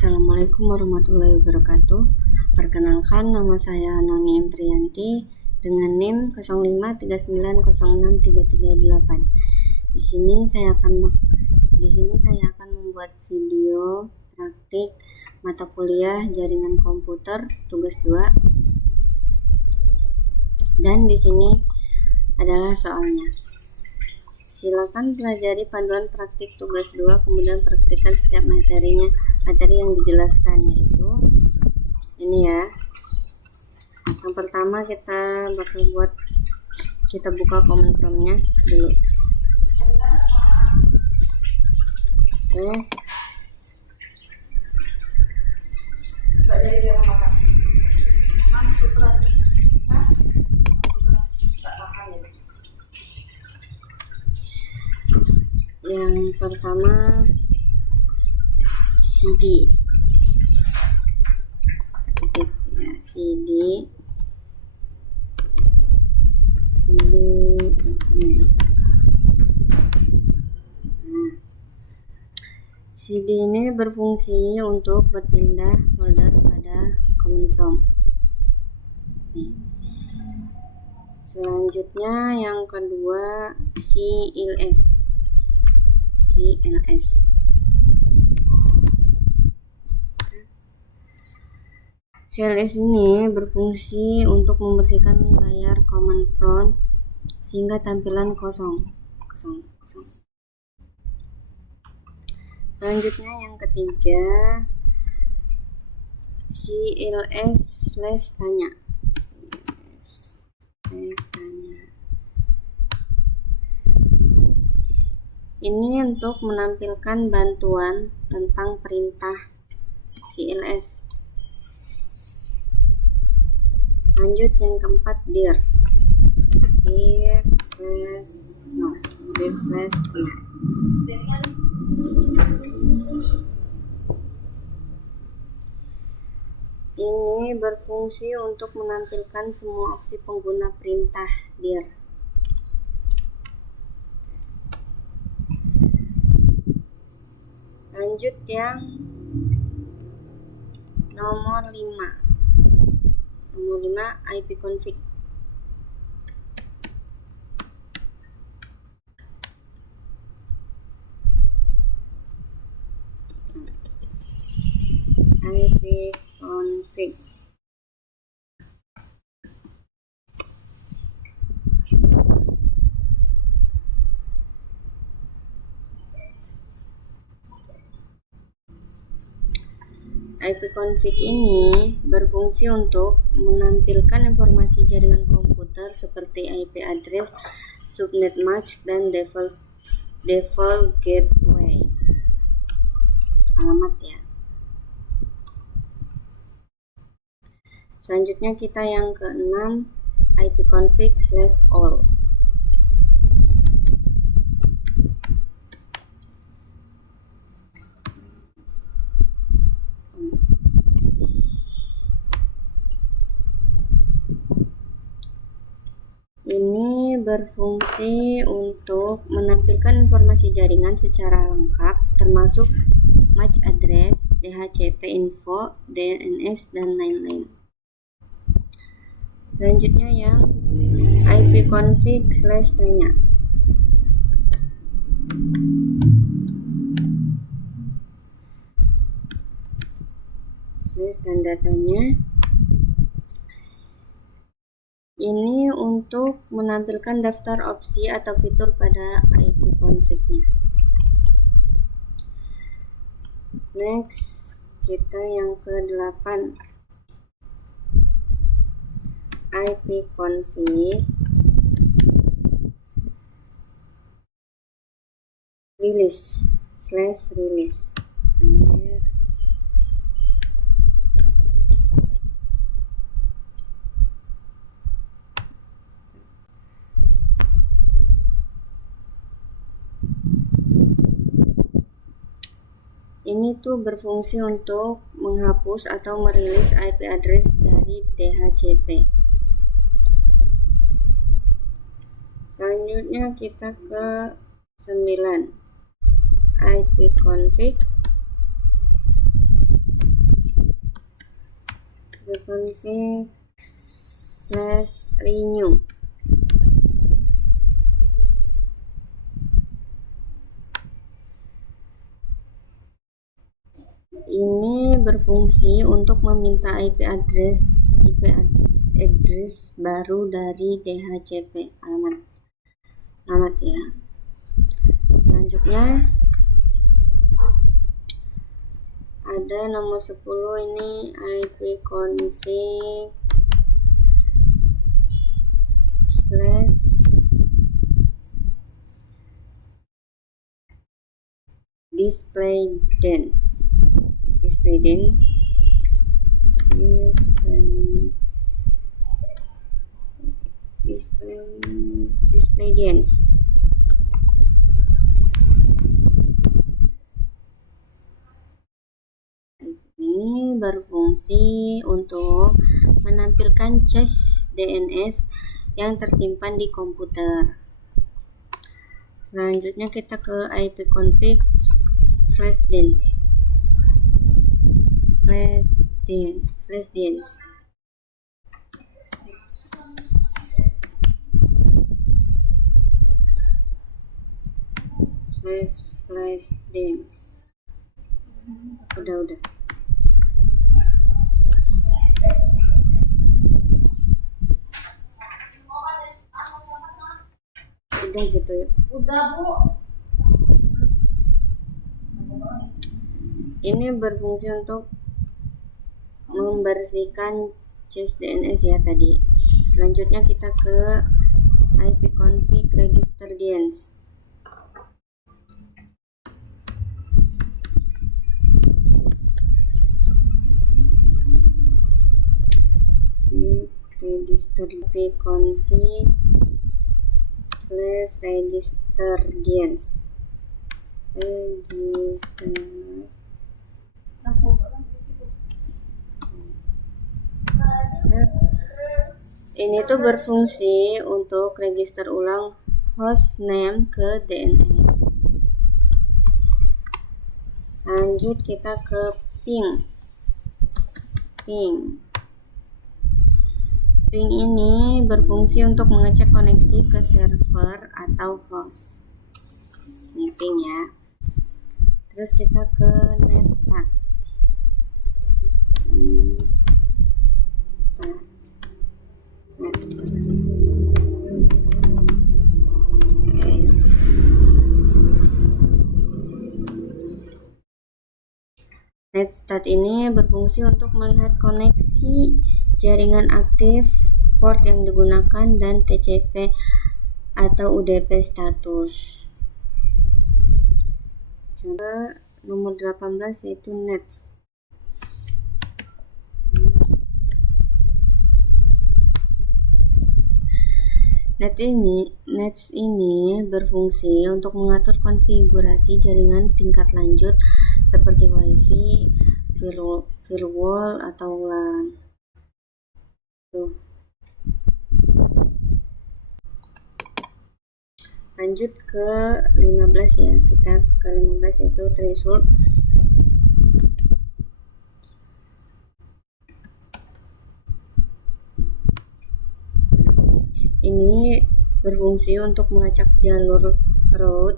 Assalamualaikum warahmatullahi wabarakatuh. Perkenalkan, nama saya Noni Impriyanti dengan NIM 0539063338. Di sini saya akan membuat video praktik mata kuliah jaringan komputer tugas 2. Dan di sini adalah soalnya. Silakan pelajari panduan praktik tugas 2, kemudian praktikkan setiap materi yang dijelaskan, yaitu ini ya. Yang pertama kita buka Command Prompt-nya dulu. Oke. Yang pertama CD ya, CD dokumen. CD ini berfungsi untuk berpindah folder pada Command Prompt. Nih. Selanjutnya yang kedua CLS. CLS ini berfungsi untuk membersihkan layar Command Prompt sehingga tampilan kosong. Selanjutnya yang ketiga CLS/tanya. Ini untuk menampilkan bantuan tentang perintah CLS. Lanjut yang keempat dir. Ini berfungsi untuk menampilkan semua opsi pengguna perintah dir. Lanjut yang nomor 5 ipconfig. ipconfig ipconfig ini berfungsi untuk menampilkan informasi jaringan komputer seperti IP address, subnet mask, dan default gateway. Alamat ya. Selanjutnya kita yang ke-6 ipconfig/all. Ini berfungsi untuk menampilkan informasi jaringan secara lengkap, termasuk MAC address, DHCP info, DNS, dan lain-lain. Selanjutnya yang ipconfig/tanya. Tanda tanya. Ini untuk menampilkan daftar opsi atau fitur pada ipconfig-nya. Next, kita yang ke-8 ipconfig release. Ini tuh berfungsi untuk menghapus atau merilis IP address dari DHCP. Selanjutnya kita ke 9 ipconfig ipconfig/renew. Ini berfungsi untuk meminta IP address baru dari DHCP, alamat ya. Selanjutnya ada nomor 10, ini ipconfig/displaydance. Ini berfungsi untuk menampilkan cache DNS yang tersimpan di komputer. Selanjutnya kita ke ipconfig/flashdance. Flashdance. Udah. Udah gitu ya. Udah, Bu. Ini berfungsi untuk membersihkan cache DNS ya tadi. Selanjutnya kita ke ipconfig/register-DNS. ipconfig/register-DNS. Ini tuh berfungsi untuk register ulang hostname ke DNS. Lanjut kita ke ping. Ping ini berfungsi untuk mengecek koneksi ke server atau host. Ini ping ya. Terus kita ke netstat. Netstat ini berfungsi untuk melihat koneksi jaringan aktif, port yang digunakan, dan TCP atau UDP status. Coba nomor 18 yaitu nets. Nets ini berfungsi untuk mengatur konfigurasi jaringan tingkat lanjut seperti WiFi, firewall, atau LAN. Lanjut ke 15 ya. Kita ke 15 yaitu threshold. Ini berfungsi untuk melacak jalur route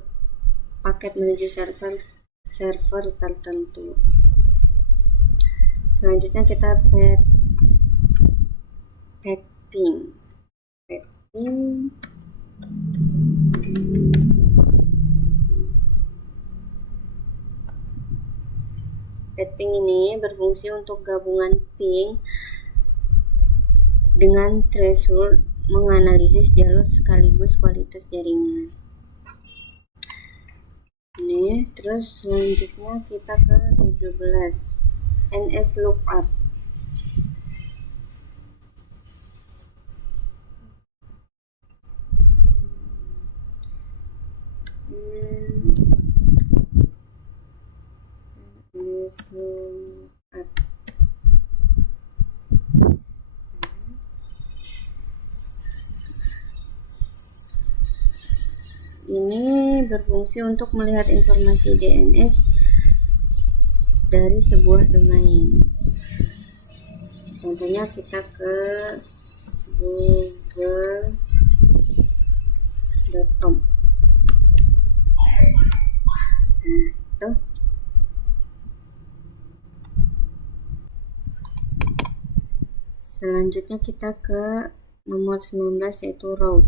paket menuju server tertentu. Selanjutnya kita ping. Ping ini berfungsi untuk gabungan ping dengan threshold, menganalisis jalur sekaligus kualitas jaringan. Ini terus selanjutnya kita ke 17, NS lookup. Ini berfungsi untuk melihat informasi DNS dari sebuah domain. Contohnya kita ke google.com. Nah, itu. Selanjutnya kita ke nomor 19 yaitu raw.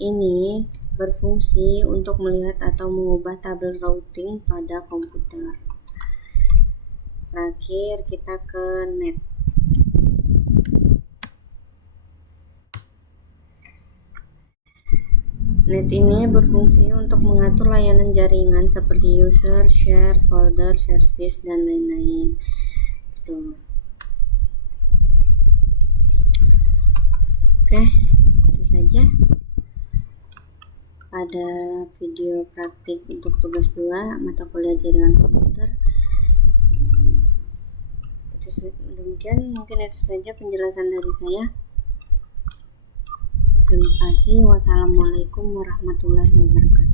Ini berfungsi untuk melihat atau mengubah tabel routing pada komputer. Terakhir kita ke net. Net ini berfungsi untuk mengatur layanan jaringan seperti user, share, folder, service, dan lain-lain. Tuh. Oke, itu saja pada video praktik untuk tugas 2 mata kuliah jaringan komputer. Demikian, mungkin itu saja penjelasan dari saya. Terima kasih. Wassalamualaikum warahmatullahi wabarakatuh.